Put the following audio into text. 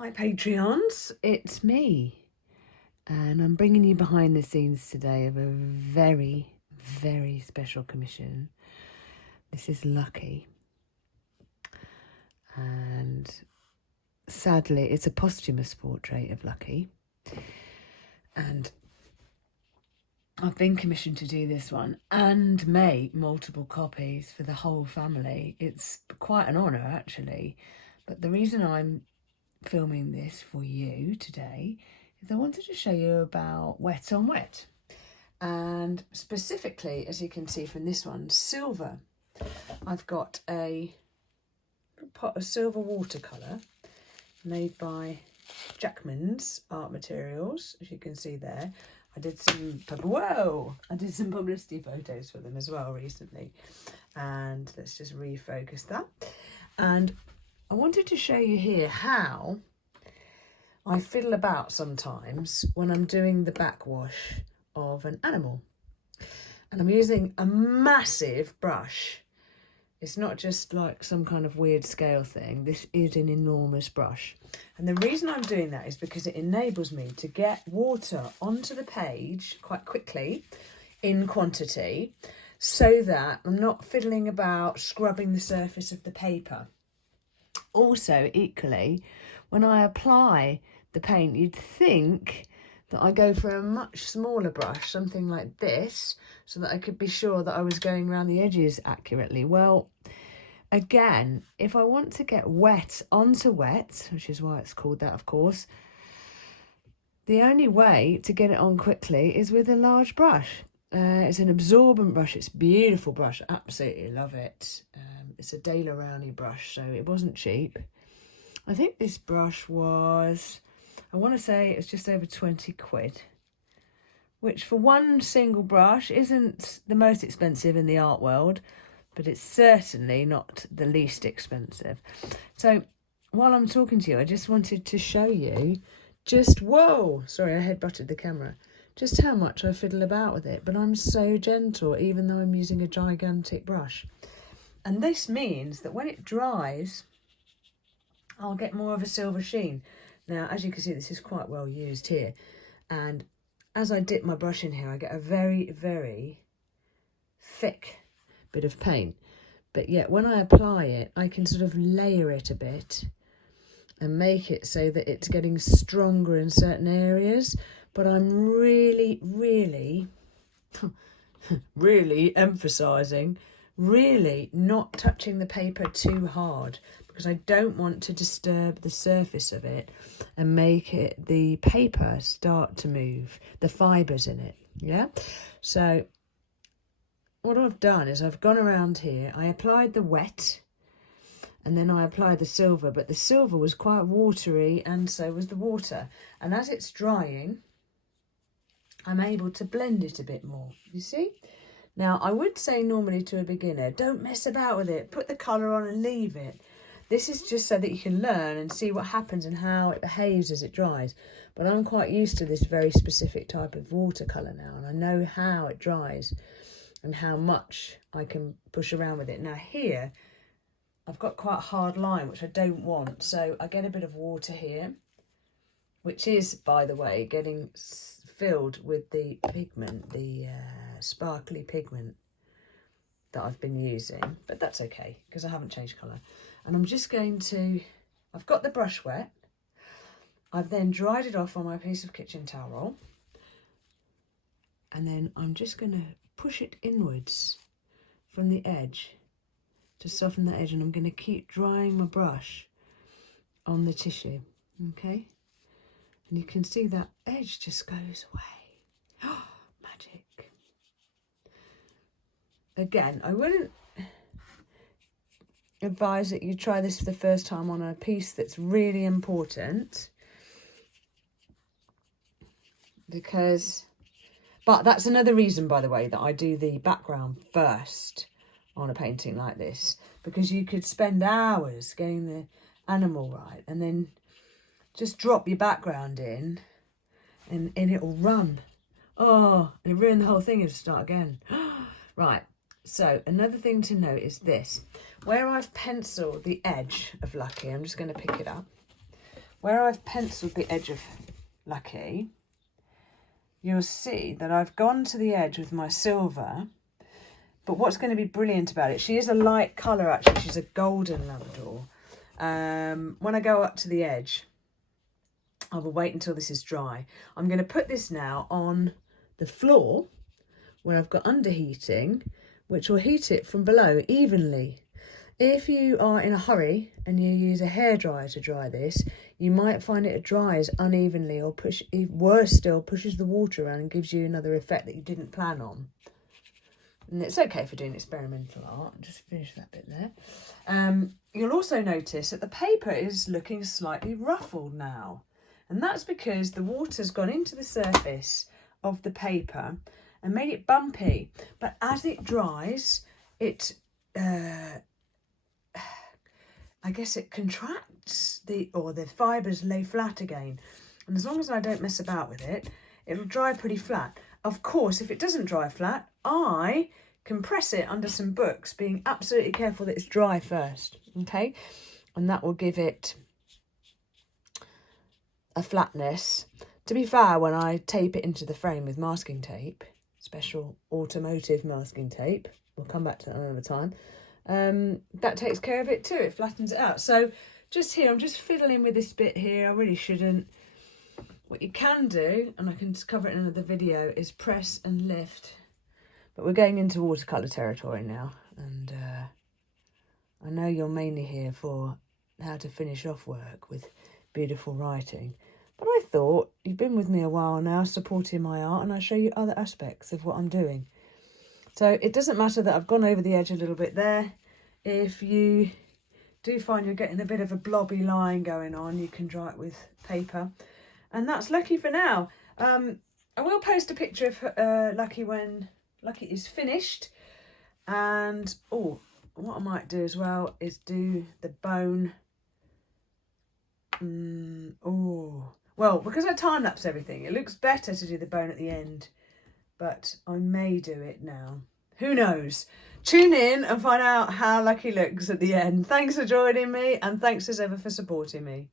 Hi Patreons, it's me, and I'm bringing you behind the scenes today of a very, very special commission. This is Lucky, and sadly it's a posthumous portrait of Lucky, and I've been commissioned to do this one and make multiple copies for the whole family. It's quite an honour actually, but the reason I'm filming this for you today is I wanted to show you about wet on wet, and specifically, as you can see from this one, silver. I've got a pot of silver watercolour made by JACKMAN'S Art Materials, as you can see there. I did some publicity photos for them as well recently, and let's just refocus that. And I wanted to show you here how I fiddle about sometimes when I'm doing the backwash of an animal. And I'm using a massive brush. It's not just like some kind of weird scale thing. This is an enormous brush. And the reason I'm doing that is because it enables me to get water onto the page quite quickly in quantity, so that I'm not fiddling about scrubbing the surface of the paper. Also, equally, when I apply the paint, you'd think that I go for a much smaller brush, something like this, so that I could be sure that I was going around the edges accurately. Well, again, if I want to get wet onto wet, which is why it's called that, of course, the only way to get it on quickly is with a large brush. It's an absorbent brush. It's a beautiful brush. Absolutely love it. It's a De La Rowney brush, so it wasn't cheap. I think this brush was, I want to say it was just over 20 quid, which for one single brush isn't the most expensive in the art world, but it's certainly not the least expensive. So while I'm talking to you, I just wanted to show you just, whoa, sorry, I headbutted the camera, just how much I fiddle about with it. But I'm so gentle, even though I'm using a gigantic brush. And this means that when it dries, I'll get more of a silver sheen. Now, as you can see, this is quite well used here. And as I dip my brush in here, I get a very, very thick bit of paint. But yet when I apply it, I can sort of layer it a bit and make it so that it's getting stronger in certain areas. But I'm really, really, really emphasising, really not touching the paper too hard, because I don't want to disturb the surface of it and make it, the paper start to move, the fibres in it, yeah? So what I've done is I've gone around here, I applied the wet, and then I applied the silver, but the silver was quite watery and so was the water. And as it's drying, I'm able to blend it a bit more, you see? Now, I would say normally to a beginner, don't mess about with it, put the colour on and leave it. This is just so that you can learn and see what happens and how it behaves as it dries. But I'm quite used to this very specific type of watercolour now, and I know how it dries and how much I can push around with it. Now here, I've got quite a hard line, which I don't want, so I get a bit of water here, which is, by the way, getting filled with the pigment, the sparkly pigment that I've been using, but that's okay because I haven't changed colour. And I'm just going to, I've got the brush wet, I've then dried it off on my piece of kitchen towel roll, and then I'm just going to push it inwards from the edge to soften the edge, and I'm going to keep drying my brush on the tissue, okay? And you can see that edge just goes away. Oh, magic. Again, I wouldn't advise that you try this for the first time on a piece that's really important, because, but that's another reason, by the way, that I do the background first on a painting like this, because you could spend hours getting the animal right and then just drop your background in and it'll run. Oh, and it'll ruin the whole thing and start again. Right, so another thing to note is this. Where I've penciled the edge of Lucky, I'm just going to pick it up. where I've penciled the edge of Lucky, you'll see that I've gone to the edge with my silver. But what's going to be brilliant about it, she is a light colour actually, she's a golden Labrador. When I go up to the edge, I will wait until this is dry. I'm going to put this now on the floor where I've got underheating, which will heat it from below evenly. If you are in a hurry and you use a hairdryer to dry this, you might find it dries unevenly, or worse still, pushes the water around and gives you another effect that you didn't plan on. And it's okay for doing experimental art. Just finish that bit there. You'll also notice that the paper is looking slightly ruffled now. And that's because the water's gone into the surface of the paper and made it bumpy. But as it dries, it, I guess it contracts, or the fibres lay flat again. And as long as I don't mess about with it, it'll dry pretty flat. Of course, if it doesn't dry flat, I can press it under some books, being absolutely careful that it's dry first, okay? And that will give it a flatness. To be fair, when I tape it into the frame with masking tape, special automotive masking tape, we'll come back to that another time, that takes care of it too, it flattens it out. So just here, I'm just fiddling with this bit here, I really shouldn't. What you can do, and I can cover it in another video, is press and lift. But we're going into watercolour territory now, and I know you're mainly here for how to finish off work with beautiful writing. But I thought, you've been with me a while now, supporting my art, and I'll show you other aspects of what I'm doing. So it doesn't matter that I've gone over the edge a little bit there. If you do find you're getting a bit of a blobby line going on, you can dry it with paper. And that's Lucky for now. I will post a picture of Lucky when Lucky is finished. And, oh, what I might do as well is do the bone. Well, because I time-lapse everything, it looks better to do the bone at the end. But I may do it now. Who knows? Tune in and find out how Lucky looks at the end. Thanks for joining me, and thanks as ever for supporting me.